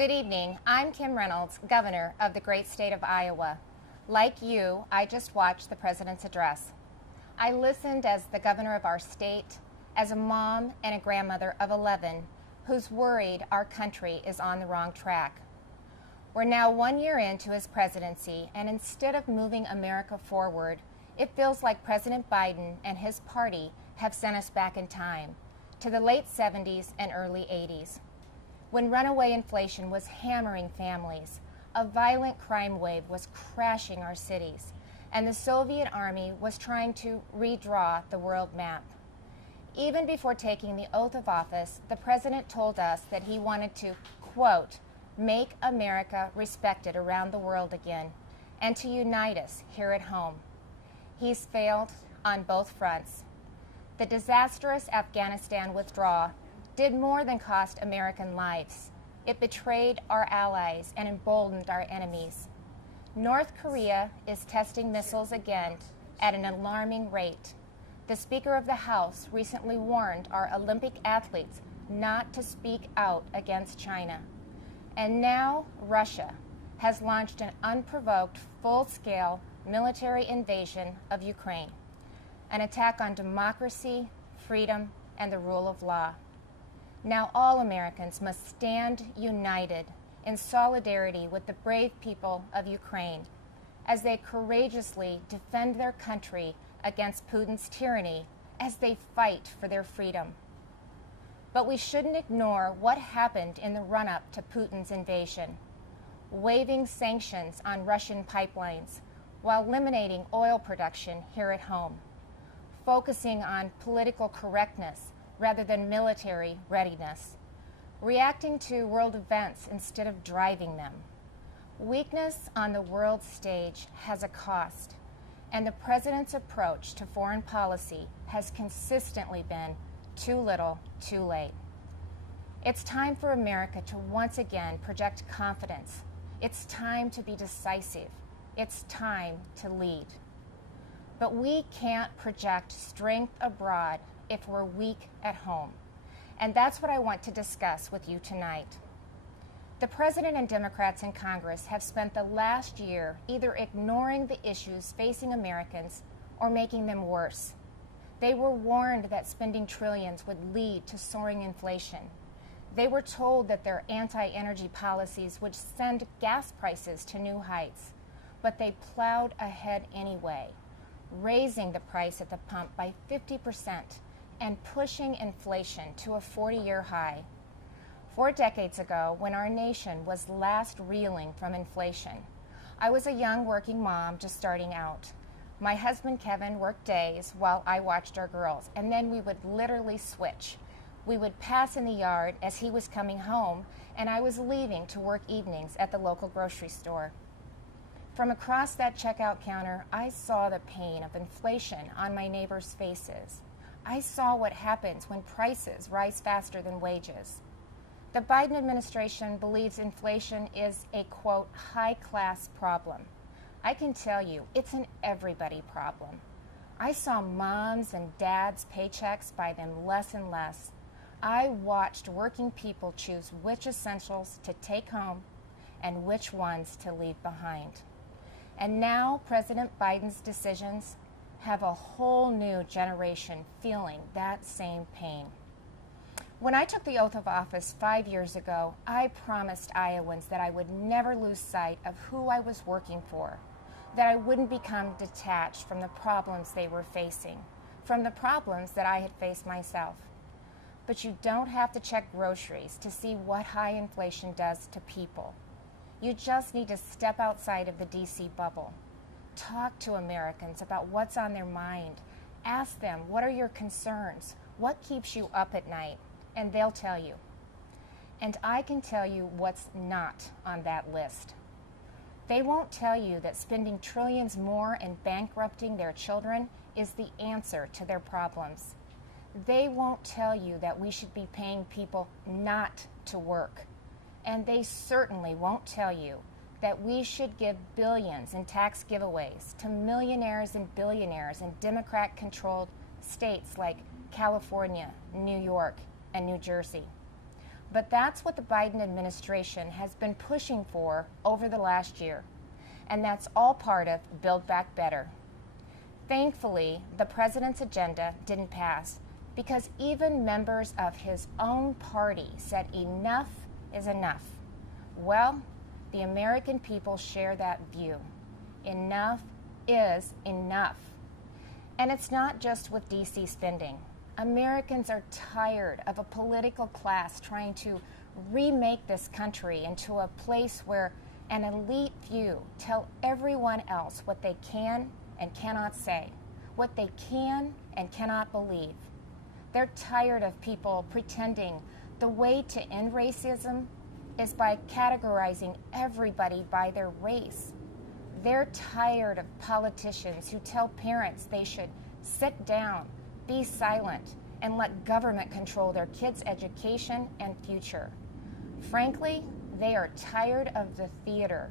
Good evening. I'm Kim Reynolds, Governor of the great state of Iowa. Like you, I just watched the President's address. I listened as the governor of our state, as a mom and a grandmother of 11 who's worried our country is on the wrong track. We're now 1 year into his presidency, and instead of moving America forward, it feels like President Biden and his party have sent us back in time to the late 70s and early 80s. When runaway inflation was hammering families, a violent crime wave was crashing our cities, and the Soviet Army was trying to redraw the world map. Even before taking the oath of office, the president told us that he wanted to, quote, make America respected around the world again, and to unite us here at home. He's failed on both fronts. The disastrous Afghanistan withdrawal did more than cost American lives. It betrayed our allies and emboldened our enemies. North Korea is testing missiles again at an alarming rate. The Speaker of the House recently warned our Olympic athletes not to speak out against China. And now Russia has launched an unprovoked, full-scale military invasion of Ukraine, an attack on democracy, freedom, and the rule of law. Now all Americans must stand united in solidarity with the brave people of Ukraine as they courageously defend their country against Putin's tyranny as they fight for their freedom. But we shouldn't ignore what happened in the run-up to Putin's invasion, waiving sanctions on Russian pipelines while eliminating oil production here at home, focusing on political correctness rather than military readiness, reacting to world events instead of driving them. Weakness on the world stage has a cost, and the president's approach to foreign policy has consistently been too little, too late. It's time for America to once again project confidence. It's time to be decisive. It's time to lead. But we can't project strength abroad if we're weak at home. And that's what I want to discuss with you tonight. The President and Democrats in Congress have spent the last year either ignoring the issues facing Americans or making them worse. They were warned that spending trillions would lead to soaring inflation. They were told that their anti-energy policies would send gas prices to new heights, but they plowed ahead anyway, raising the price at the pump by 50% and pushing inflation to a 40-year high. 4 decades ago, when our nation was last reeling from inflation, I was a young working mom just starting out. My husband Kevin worked days while I watched our girls, and then we would literally switch. We would pass in the yard as he was coming home, and I was leaving to work evenings at the local grocery store. From across that checkout counter, I saw the pain of inflation on my neighbors' faces. I saw what happens when prices rise faster than wages. The Biden administration believes inflation is a, quote, high-class problem. I can tell you, it's an everybody problem. I saw moms and dads' paychecks buy them less and less. I watched working people choose which essentials to take home and which ones to leave behind. And now President Biden's decisions have a whole new generation feeling that same pain. When I took the oath of office 5 years ago, I promised Iowans that I would never lose sight of who I was working for, that I wouldn't become detached from the problems they were facing, from the problems that I had faced myself. But you don't have to check groceries to see what high inflation does to people. You just need to step outside of the DC bubble. Talk to Americans about what's on their mind. Ask them, what are your concerns? What keeps you up at night? And they'll tell you. And I can tell you what's not on that list. They won't tell you that spending trillions more and bankrupting their children is the answer to their problems. They won't tell you that we should be paying people not to work. And they certainly won't tell you that we should give billions in tax giveaways to millionaires and billionaires in Democrat-controlled states like California, New York, and New Jersey. But that's what the Biden administration has been pushing for over the last year. And that's all part of Build Back Better. Thankfully, the president's agenda didn't pass because even members of his own party said enough is enough. Well, the American people share that view. Enough is enough. And it's not just with D.C. spending. Americans are tired of a political class trying to remake this country into a place where an elite few tell everyone else what they can and cannot say, what they can and cannot believe. They're tired of people pretending the way to end racism is by categorizing everybody by their race. They're tired of politicians who tell parents they should sit down, be silent, and let government control their kids' education and future. Frankly, they are tired of the theater,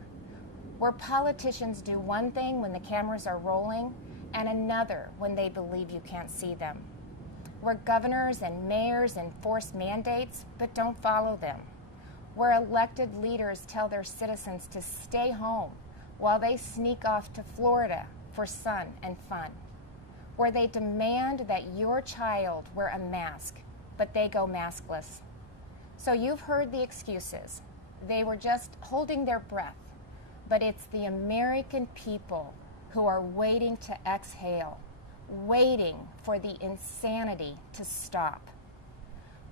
where politicians do one thing when the cameras are rolling and another when they believe you can't see them. Where governors and mayors enforce mandates but don't follow them. Where elected leaders tell their citizens to stay home while they sneak off to Florida for sun and fun. Where they demand that your child wear a mask, but they go maskless. So you've heard the excuses. They were just holding their breath. But it's the American people who are waiting to exhale, waiting for the insanity to stop.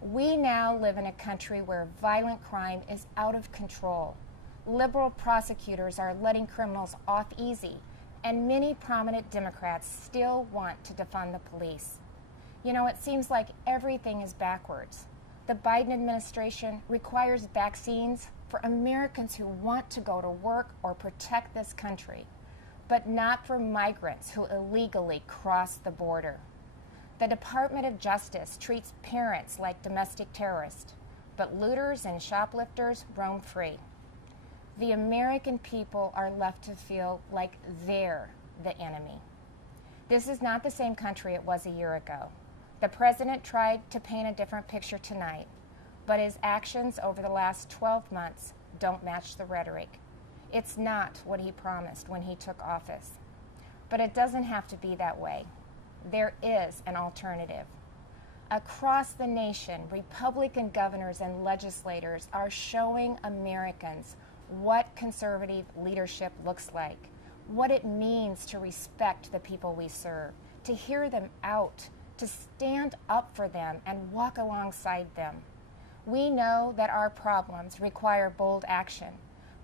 We now live in a country where violent crime is out of control. Liberal prosecutors are letting criminals off easy, and many prominent Democrats still want to defund the police. You know, it seems like everything is backwards. The Biden administration requires vaccines for Americans who want to go to work or protect this country, but not for migrants who illegally cross the border. The Department of Justice treats parents like domestic terrorists, but looters and shoplifters roam free. The American people are left to feel like they're the enemy. This is not the same country it was a year ago. The president tried to paint a different picture tonight, but his actions over the last 12 months don't match the rhetoric. It's not what he promised when he took office. But it doesn't have to be that way. There is an alternative. Across the nation, Republican governors and legislators are showing Americans what conservative leadership looks like, what it means to respect the people we serve, to hear them out, to stand up for them and walk alongside them. We know that our problems require bold action,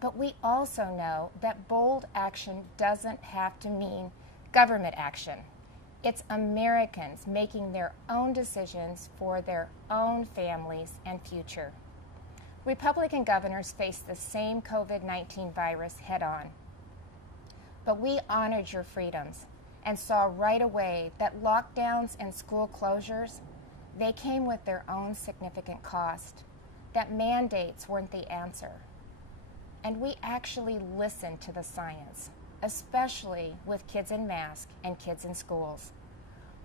but we also know that bold action doesn't have to mean government action. It's Americans making their own decisions for their own families and future. Republican governors face the same COVID-19 virus head-on. But we honored your freedoms and saw right away that lockdowns and school closures, they came with their own significant cost, that mandates weren't the answer. And we actually listened to the science, especially with kids in masks and kids in schools.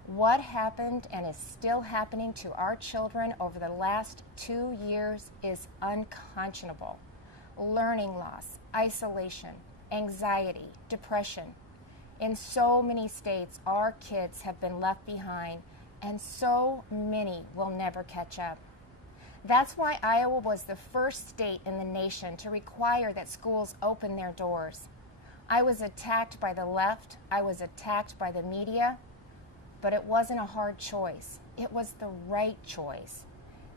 What happened and is still happening to our children over the last 2 years is unconscionable. Learning loss, isolation, anxiety, depression. In so many states, our kids have been left behind, and so many will never catch up. That's why Iowa was the first state in the nation to require that schools open their doors. I was attacked by the left, I was attacked by the media, but it wasn't a hard choice. It was the right choice.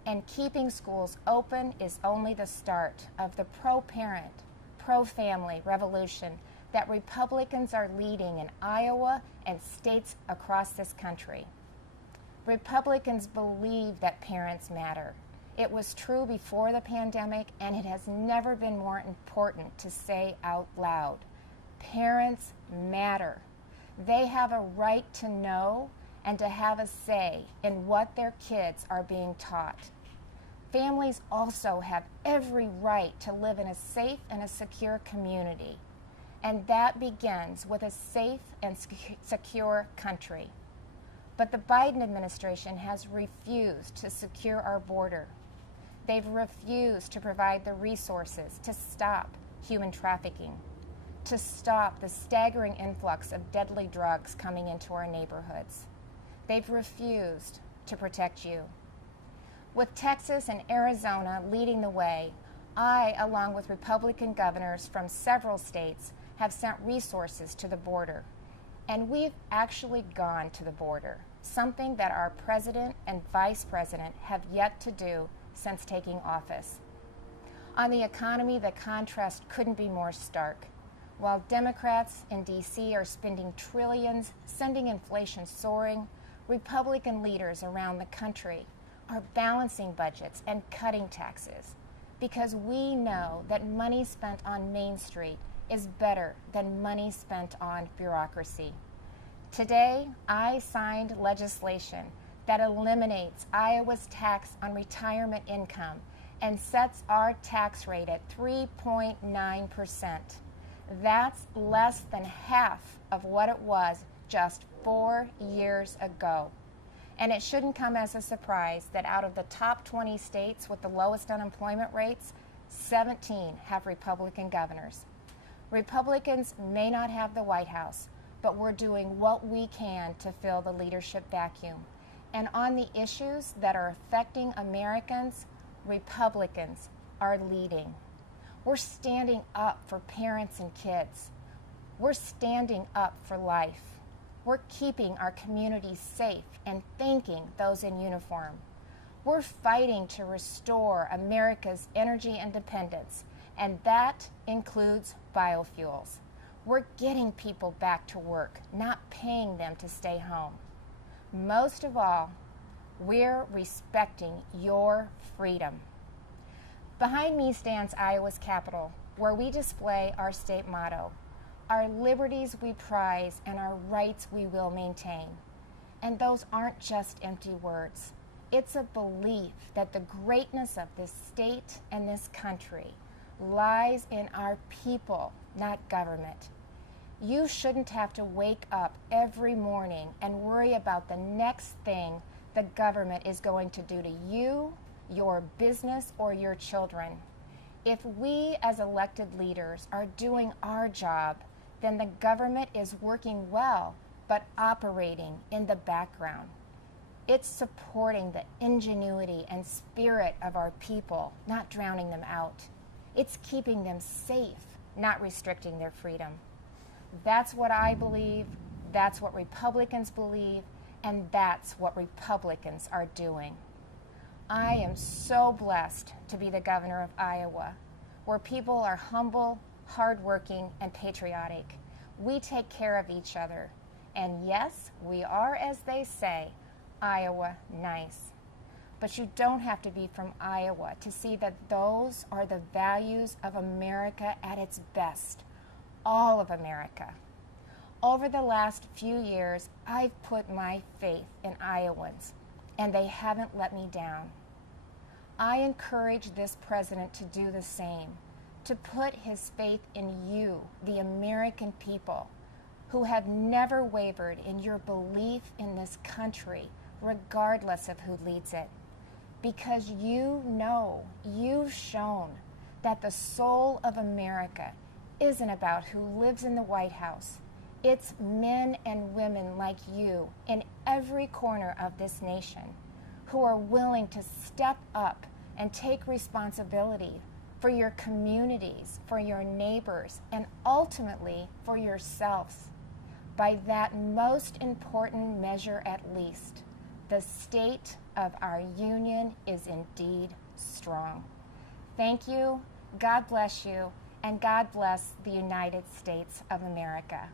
And keeping schools open is only the start of the pro-parent, pro-family revolution that Republicans are leading in Iowa and states across this country. Republicans believe that parents matter. It was true before the pandemic, and it has never been more important to say out loud. Parents matter. They have a right to know and to have a say in what their kids are being taught. Families also have every right to live in a safe and a secure community, and that begins with a safe and secure country. But the Biden administration has refused to secure our border. They've refused to provide the resources to stop human trafficking, to stop the staggering influx of deadly drugs coming into our neighborhoods. They've refused to protect you. With Texas and Arizona leading the way, I, along with Republican governors from several states, have sent resources to the border. And we've actually gone to the border, something that our president and vice president have yet to do since taking office. On the economy, the contrast couldn't be more stark. While Democrats in D.C. are spending trillions, sending inflation soaring, Republican leaders around the country are balancing budgets and cutting taxes, because we know that money spent on Main Street is better than money spent on bureaucracy. Today, I signed legislation that eliminates Iowa's tax on retirement income and sets our tax rate at 3.9%. That's less than half of what it was just 4 years ago. And it shouldn't come as a surprise that out of the top 20 states with the lowest unemployment rates, 17 have Republican governors. Republicans may not have the White House, but we're doing what we can to fill the leadership vacuum. And on the issues that are affecting Americans, Republicans are leading. We're standing up for parents and kids. We're standing up for life. We're keeping our communities safe and thanking those in uniform. We're fighting to restore America's energy independence, and that includes biofuels. We're getting people back to work, not paying them to stay home. Most of all, we're respecting your freedom. Behind me stands Iowa's Capitol, where we display our state motto: our liberties we prize and our rights we will maintain. And those aren't just empty words. It's a belief that the greatness of this state and this country lies in our people, not government. You shouldn't have to wake up every morning and worry about the next thing the government is going to do to you, your business, or your children. If we as elected leaders are doing our job, then the government is working well, but operating in the background. It's supporting the ingenuity and spirit of our people, not drowning them out. It's keeping them safe, not restricting their freedom. That's what I believe, that's what Republicans believe, and that's what Republicans are doing. I am so blessed to be the governor of Iowa, where people are humble, hardworking, and patriotic. We take care of each other. And yes, we are, as they say, Iowa nice. But you don't have to be from Iowa to see that those are the values of America at its best. All of America. Over the last few years, I've put my faith in Iowans, and they haven't let me down. I encourage this president to do the same, to put his faith in you, the American people, who have never wavered in your belief in this country, regardless of who leads it. Because you know, you've shown that the soul of America isn't about who lives in the White House. It's men and women like you in every corner of this nation who are willing to step up and take responsibility for your communities, for your neighbors, and ultimately for yourselves. By that most important measure at least, the state of our union is indeed strong. Thank you, God bless you, and God bless the United States of America.